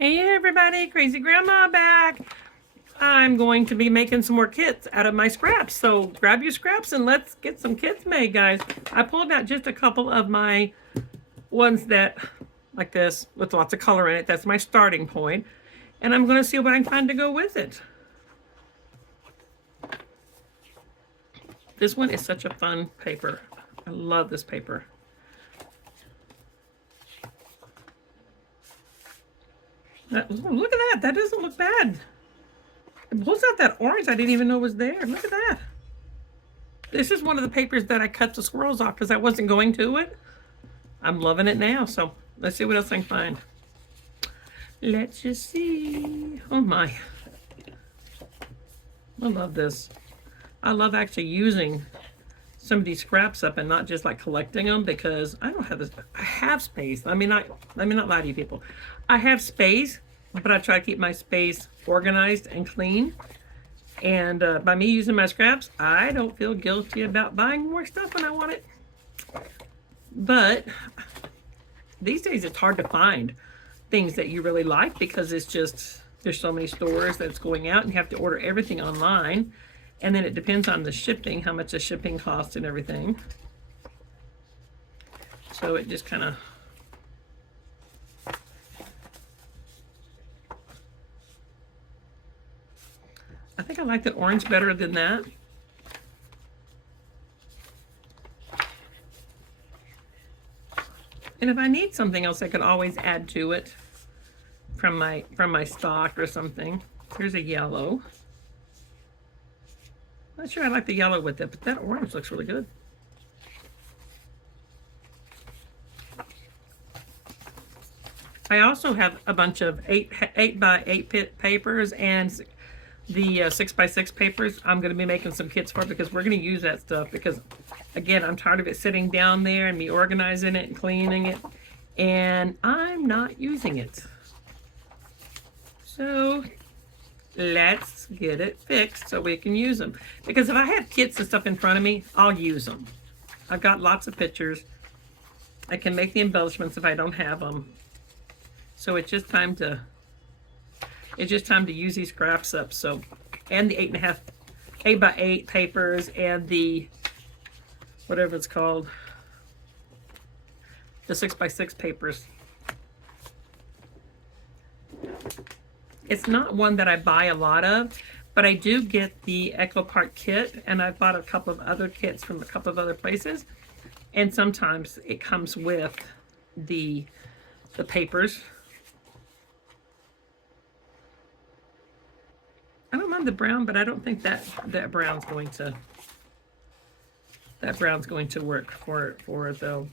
Hey everybody, Crazy Grandma back. I'm going to be making some more kits out of my scraps. So grab your scraps and let's get some kits made, guys. I pulled out just a couple of my ones that, like this, with lots of color in it. That's my starting point. And I'm going to see what I can find to go with it. This one is such a fun paper. I love this paper. Look at that. That doesn't look bad. It pulls out that orange I didn't even know was there. Look at that. This is one of the papers that I cut the squirrels off because I wasn't going to it. I'm loving it now. So let's see what else I can find. Let's just see. Oh my. I love this. I love actually using some of these scraps up and not just like collecting them because I don't have this. I have space. Let me not lie to you people. I have space, but I try to keep my space organized and clean. And by me using my scraps, I don't feel guilty about buying more stuff when I want it. But these days it's hard to find things that you really like because it's just, there's so many stores that's going out and you have to order everything online. And then it depends on the shipping, how much the shipping costs and everything. So it just kind of, I think I like the orange better than that. And if I need something else, I can always add to it from my stock or something. Here's a yellow. Not sure I like the yellow with it, but that orange looks really good. I also have a bunch of 8 by 8 papers and the 6 by 6 papers. I'm going to be making some kits for because we're going to use that stuff because, again, I'm tired of it sitting down there and me organizing it and cleaning it, and I'm not using it. So let's get it fixed so we can use them. Because if I have kits and stuff in front of me, I'll use them. I've got lots of pictures. I can make the embellishments if I don't have them. So it's just time to use these scraps up. So, and the 8 by 8 papers and the, whatever it's called, the 6 by 6 papers. It's not one that I buy a lot of, but I do get the Echo Park kit, and I've bought a couple of other kits from a couple of other places. And sometimes it comes with the papers. I don't mind the brown, but I don't think that brown's going to work for it though.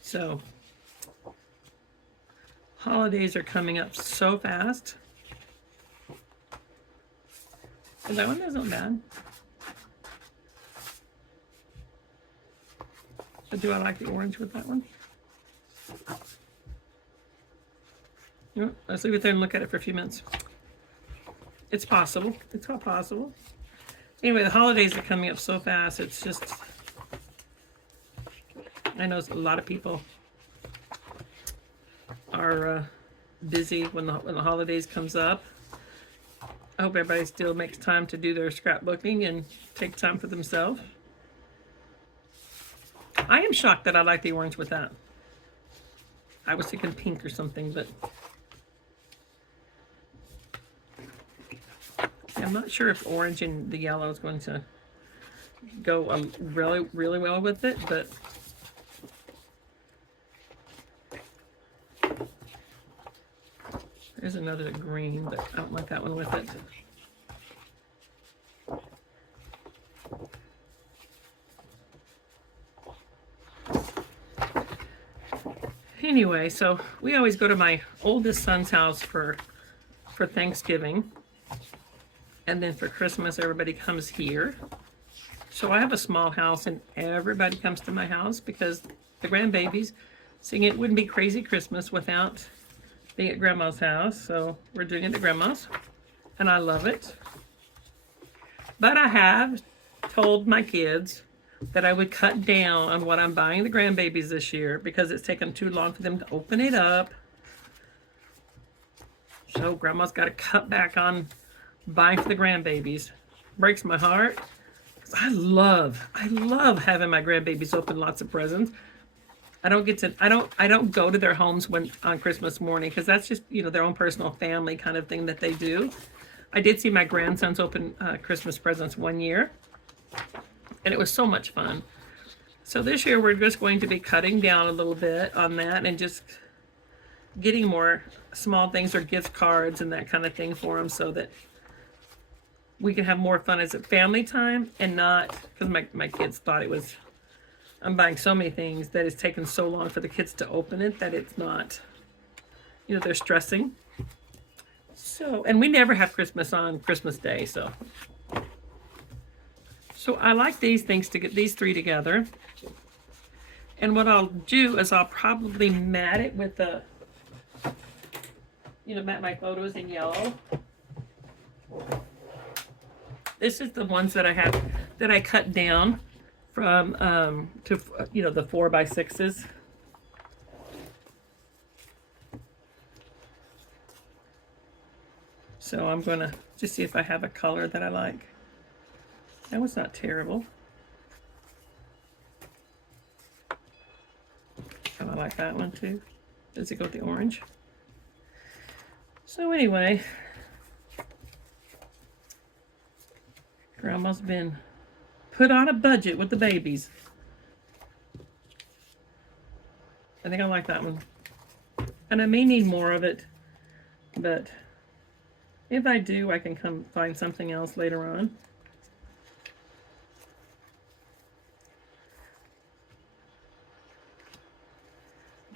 So holidays are coming up so fast. And that one isn't bad. But do I like the orange with that one? You know, let's leave it there and look at it for a few minutes. It's possible. It's all possible. Anyway, the holidays are coming up so fast. It's just, I know a lot of people are busy when the holidays comes up. I hope everybody still makes time to do their scrapbooking and take time for themselves. I am shocked that I like the orange with that. I was thinking pink or something, but I'm not sure if orange and the yellow is going to go really, really well with it, but there's another green, but I don't like that one with it. Anyway, so we always go to my oldest son's house for Thanksgiving. And then for Christmas, everybody comes here. So I have a small house and everybody comes to my house because the grandbabies sing it wouldn't be crazy Christmas without being at Grandma's house. So we're doing it at Grandma's, and I love it. But I have told my kids that I would cut down on what I'm buying the grandbabies this year because it's taken too long for them to open it up. So Grandma's got to cut back on buying for the grandbabies. Breaks my heart. I love having my grandbabies open lots of presents. I don't go to their homes on Christmas morning because that's just, their own personal family kind of thing that they do. I did see my grandsons open Christmas presents one year, and it was so much fun. So this year we're just going to be cutting down a little bit on that and just getting more small things or gift cards and that kind of thing for them so that we can have more fun as a family time and not, because my kids thought I'm buying so many things that it's taken so long for the kids to open it that it's not, they're stressing. So, and we never have Christmas on Christmas Day, so I like these things to get these three together. And what I'll do is I'll probably mat it with mat my photos in yellow. This is the ones that I cut down from to the 4x6s. So I'm gonna just see if I have a color that I like. That was not terrible. And I like that one too. Does it go with the orange? So anyway, Grandma's been put on a budget with the babies. I think I like that one. And I may need more of it, but if I do, I can come find something else later on.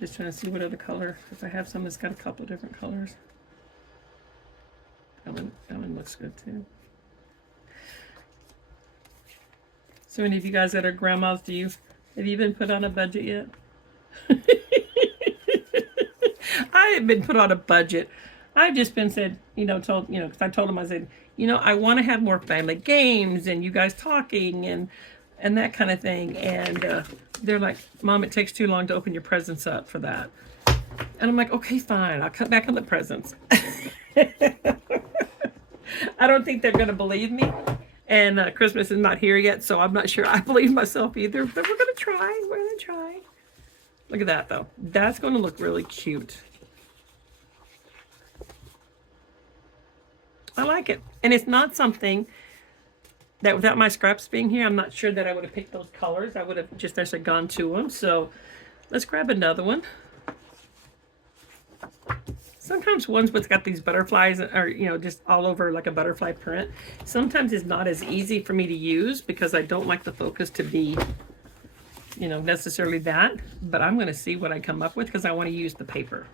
Just trying to see what other color, if I have some that's got a couple of different colors. That one looks good too. So any of you guys that are grandmas, have you been put on a budget yet? I haven't been put on a budget. I've just been told, because I told them, I said, I want to have more family games and you guys talking and that kind of thing. And they're like, Mom, it takes too long to open your presents up for that. And I'm like, okay, fine. I'll cut back on the presents. I don't think they're going to believe me. And Christmas is not here yet, so I'm not sure I believe myself either. But we're going to try. We're going to try. Look at that, though. That's going to look really cute. I like it. And it's not something that without my scraps being here, I'm not sure that I would have picked those colors. I would have just actually gone to them. So let's grab another one. Sometimes ones with got these butterflies or, just all over like a butterfly print. Sometimes it's not as easy for me to use because I don't like the focus to be, necessarily that. But I'm going to see what I come up with because I want to use the paper.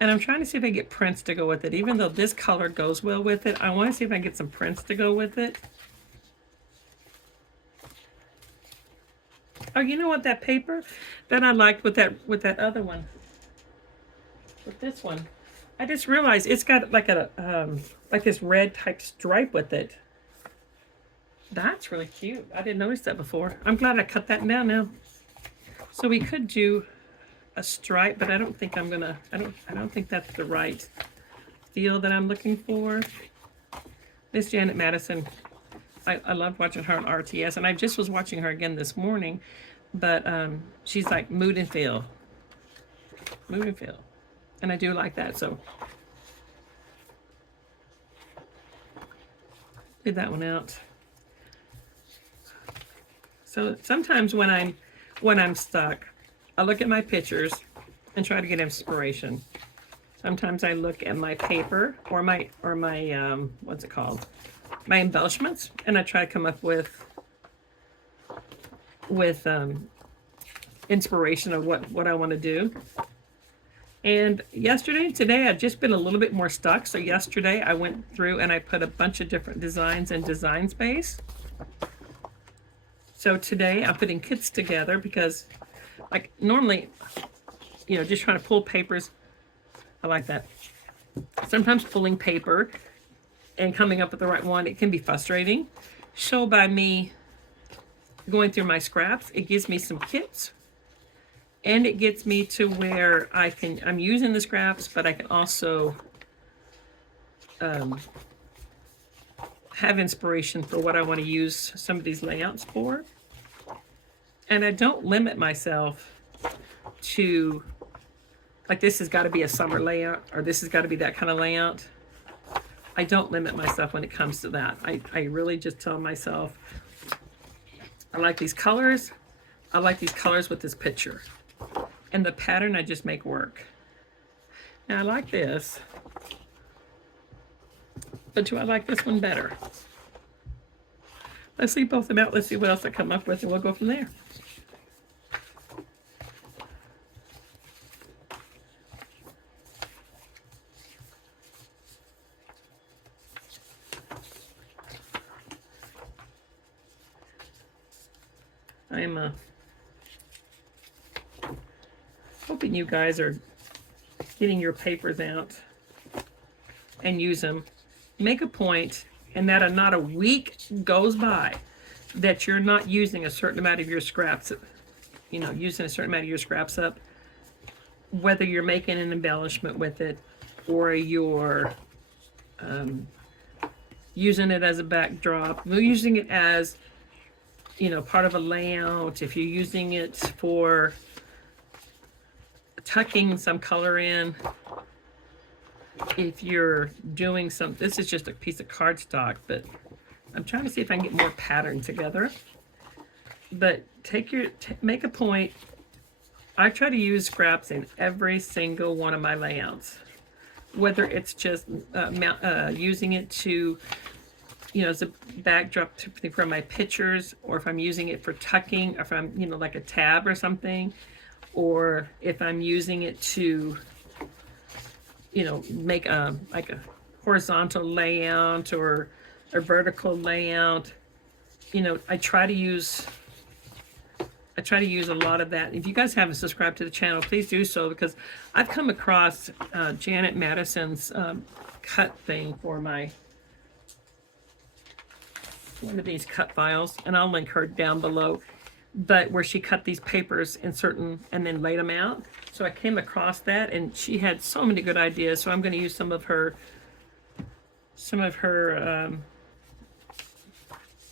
And I'm trying to see if I get prints to go with it. Even though this color goes well with it, I want to see if I can get some prints to go with it. Oh, you know what? That paper that I liked with that other one. With this one, I just realized it's got like like this red type stripe with it. That's really cute. I didn't notice that before. I'm glad I cut that down now. So we could do a stripe, but I don't think I'm gonna. I don't think that's the right feel that I'm looking for. Miss Janet Madison, I loved watching her on RTS, and I just was watching her again this morning. But she's like mood and feel. And I do like that, so leave that one out. So sometimes when I'm stuck, I look at my pictures and try to get inspiration. Sometimes I look at my paper or my what's it called? My embellishments, and I try to come up with inspiration of what I want to do. And today I've just been a little bit more stuck. So yesterday I went through and I put a bunch of different designs in Design Space. So today I'm putting kits together because like normally you know, just trying to pull papers. I like that. Sometimes pulling paper and coming up with the right one, it can be frustrating. So by me going through my scraps, it gives me some kits, and it gets me to where I'm using the scraps, but I can also have inspiration for what I want to use some of these layouts for. And I don't limit myself to, like, this has got to be a summer layout, or this has got to be that kind of layout. I don't limit myself when it comes to that. I really just tell myself, I like these colors. I like these colors with this picture. And the pattern I just make work. Now I like this, but do I like this one better? Let's leave both of them out. Let's see what else I come up with, and we'll go from there. I'm hoping you guys are getting your papers out and use them. Make a point, and that not a week goes by that you're not using a certain amount of your scraps, you know, using a certain amount of your scraps up, whether you're making an embellishment with it or you're using it as a backdrop, using it as, you know, part of a layout, if you're using it for tucking some color in, if you're doing some, this is just a piece of cardstock, but I'm trying to see if I can get more pattern together. But make a point. I try to use scraps in every single one of my layouts, whether it's just using it to, you know, as a backdrop for my pictures, or if I'm using it for tucking, or if I'm, you know, like a tab or something, or if I'm using it to, you know, make like a horizontal layout or a vertical layout. You know, I try to use a lot of that. If you guys haven't subscribed to the channel, please do so, because I've come across Janet Madison's cut thing for one of these cut files, and I'll link her down below, but where she cut these papers in certain and then laid them out. So I came across that, and she had so many good ideas. So I'm going to use some of her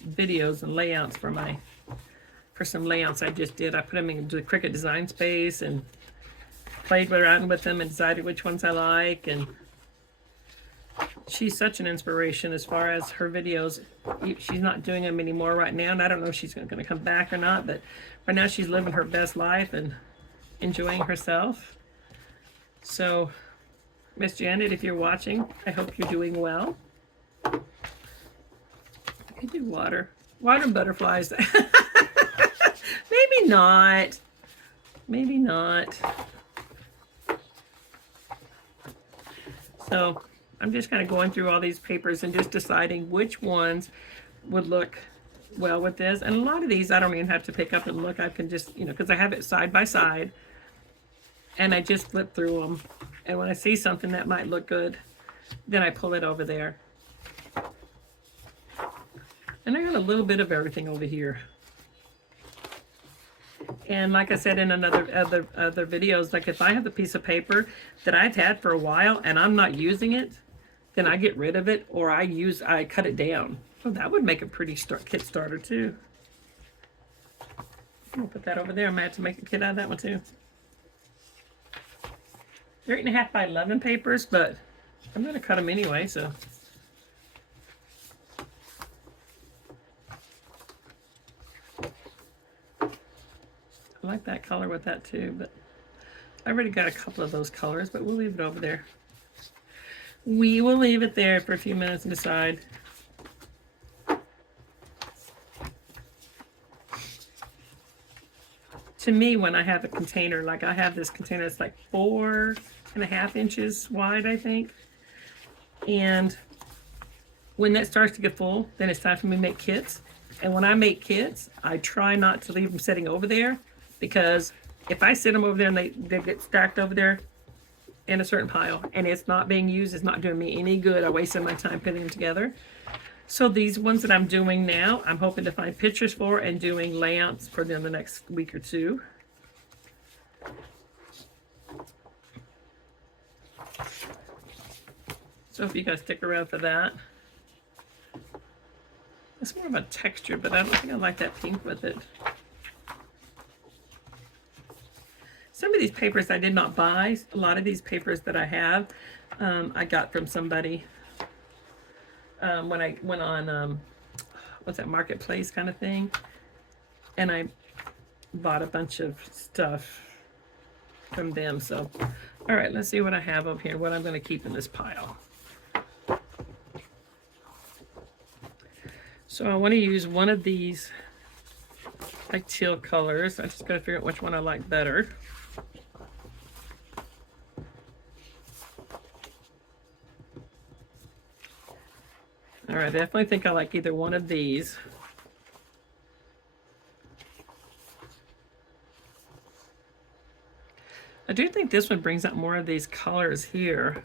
videos and layouts for some layouts I just did. I put them into the Cricut Design Space and played around with them and decided which ones I like. And she's such an inspiration as far as her videos. She's not doing them anymore right now, and I don't know if she's going to come back or not, but right now she's living her best life and enjoying herself. So, Miss Janet, if you're watching, I hope you're doing well. I could do water and butterflies. Maybe not. Maybe not. So I'm just kind of going through all these papers and just deciding which ones would look well with this. And a lot of these I don't even have to pick up and look. I can just, you know, because I have it side by side, and I just flip through them. And when I see something that might look good, then I pull it over there. And I got a little bit of everything over here. And like I said in other videos, like if I have a piece of paper that I've had for a while and I'm not using it, then I get rid of it, or I cut it down. So that would make a pretty kit starter too. I'm gonna put that over there. I might have to make a kit out of that one too. They're 8.5 by 11 papers, but I'm gonna cut them anyway, so. I like that color with that too, but I already got a couple of those colors, but we'll leave it over there. We will leave it there for a few minutes and decide. To me, when I have a container, like I have this container, it's like 4.5 inches wide, I think. And when that starts to get full, then it's time for me to make kits. And when I make kits, I try not to leave them sitting over there, because if I sit them over there and they get stacked over there in a certain pile and it's not being used, it's not doing me any good. I wasted my time putting them together. So these ones that I'm doing now, I'm hoping to find pictures for and doing layouts for them the next week or two. So if you guys stick around for that. It's more of a texture, but I don't think I like that pink with it. Some of these papers I did not buy. A lot of these papers that I have, I got from somebody when I went on, what's that, Marketplace kind of thing. And I bought a bunch of stuff from them. So, all right, let's see what I have up here, what I'm going to keep in this pile. So I want to use one of these like teal colors. I just got to figure out which one I like better. All right, I definitely think I like either one of these. I do think this one brings out more of these colors here.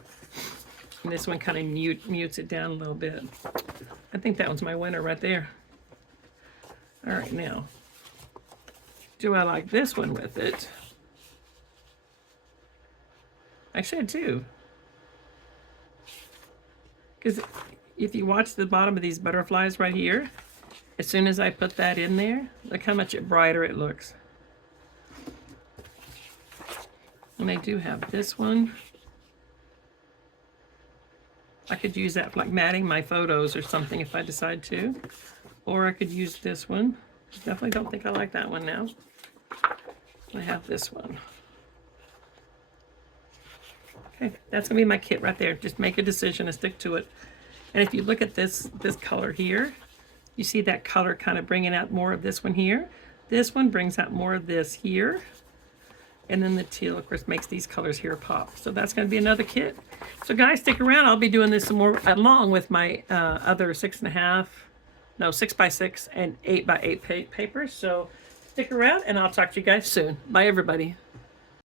And this one kind of mutes it down a little bit. I think that one's my winner right there. All right, now, do I like this one with it? Actually, I do. Because if you watch the bottom of these butterflies right here, as soon as I put that in there, look how much brighter it looks. And I do have this one. I could use that for like matting my photos or something if I decide to. Or I could use this one. Definitely don't think I like that one now. I have this one. Okay, that's gonna be my kit right there. Just make a decision and stick to it. And if you look at this color here, you see that color kind of bringing out more of this one here. This one brings out more of this here. And then the teal, of course, makes these colors here pop. So that's going to be another kit. So guys, stick around. I'll be doing this some more along with my other 6x6 and 8x8 papers. So stick around and I'll talk to you guys soon. Bye, everybody.